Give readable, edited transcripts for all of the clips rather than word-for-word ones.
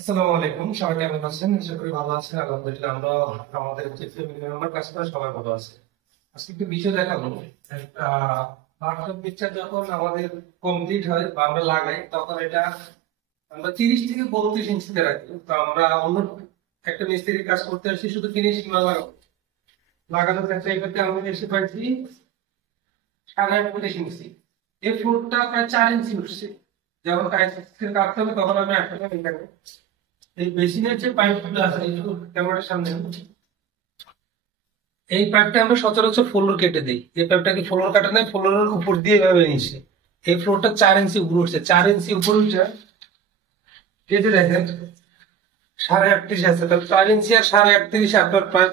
আসসালামু আলাইকুম, সবাই কেমন আছেন? আশা করি ভালো আছেন। আলহামদুলিল্লাহ আমরা আমাদের যে ফ্যামিলি মেম্বার কাছে সবাই ভালো আছে। আজকে একটু বিষয় দেখাবো। একটা বাথরুম পিকচার যখন আমাদের কমপ্লিট হয় বা আমরা লাগাই, তখন এটা আমরা 30 থেকে 32 ইঞ্চিতে রাখি। তো আমরা অন্য একটা মিস্ত্রির কাজ করতে আসছি, শুধু ফিনিশিং লাগানোর ক্ষেত্রে এটাতে আমি এসে পাইছি 38 ইঞ্চি। এই ফ্লোরটা প্রায় 4 ইঞ্চি উঠছে। যখন টাইলসের কাজ হবে তখন আমি একটা এই বেসিনের যে পাইপগুলো আছে এই ক্যামেরার সামনে, এই পাইপটা আমরা সচরাচর ফ্লোর কেটে দিই। এই পাইপটাকে ফ্লোর কাটা নেই, ফ্লোরের উপর দিয়ে এভাবে নিচ্ছে। এই ফ্লোরটা 4 ইঞ্চি উপরে উঠছে, 4 ইঞ্চি উপরে উঠছে। এই যে দেখেন 38.5 আছে, তাহলে 4 ইঞ্চি আর 38.5 আপনার প্রায়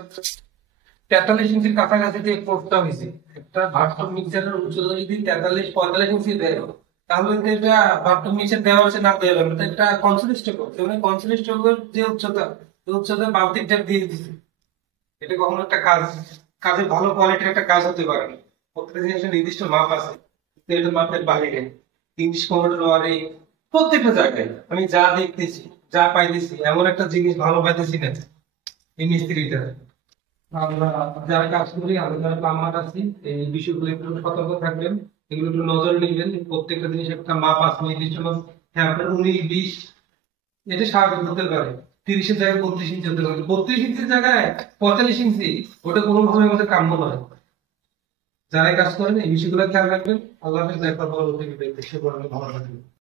43 ইঞ্চির কাছাকাছি যে ফ্লোরটা হয়েছে। একটা বাথরুম মিক্সারের উচ্চতা যদি 43-45 ইঞ্চি দেয়, তাহলে কিন্তু এটা বাথরুম মিক্সার দেওয়া হচ্ছে না দেওয়া যাবে, এটা কনসোল স্টোভ। মানে কনসোল স্টোভের যে উচ্চতা, এই উচ্চতা বালতির ট্যাপ দিয়ে দিচ্ছে। এটা কখনো একটা কাজের ভালো কোয়ালিটির একটা কাজ হতে পারে না। প্রত্যেকটা জিনিসের নির্দিষ্ট মাপ আছে, কিন্তু এটা মাপের বাইরে। ইংলিশ কম্পিউটার ওয়ারে প্রত্যেকটা জায়গায় আমি যা দেখতেছি, যা পাইতেছি, এমন একটা জিনিস ভালো পাইতেছি না এই মিস্ত্রিটা। আমরা যারা কাজ করি, আমরা যারা প্লাম্বার আছি, এই বিষয়গুলো একটু সতর্ক থাকবেন। এগুলো একটু নজর দিবেন। প্রত্যেকটা জিনিস একটা মাপ আছে, নির্দিষ্ট মাপ। হ্যাঁ, আপনার 19-20 এটা স্বাভাবিক হতে পারে। 30-এর জায়গায় 32 ইঞ্চি হতে পারে, 32 ইঞ্চির জায়গায় 45 ইঞ্চি, ওটা কোনোভাবে আমাদের কাম্য নয়। যারা কাজ করেন এই বিষয়গুলো খেয়াল রাখবেন। আল্লাহ হাফেজ। দেখা পরবর্তী ভিডিওতে। ভালো থাকবেন।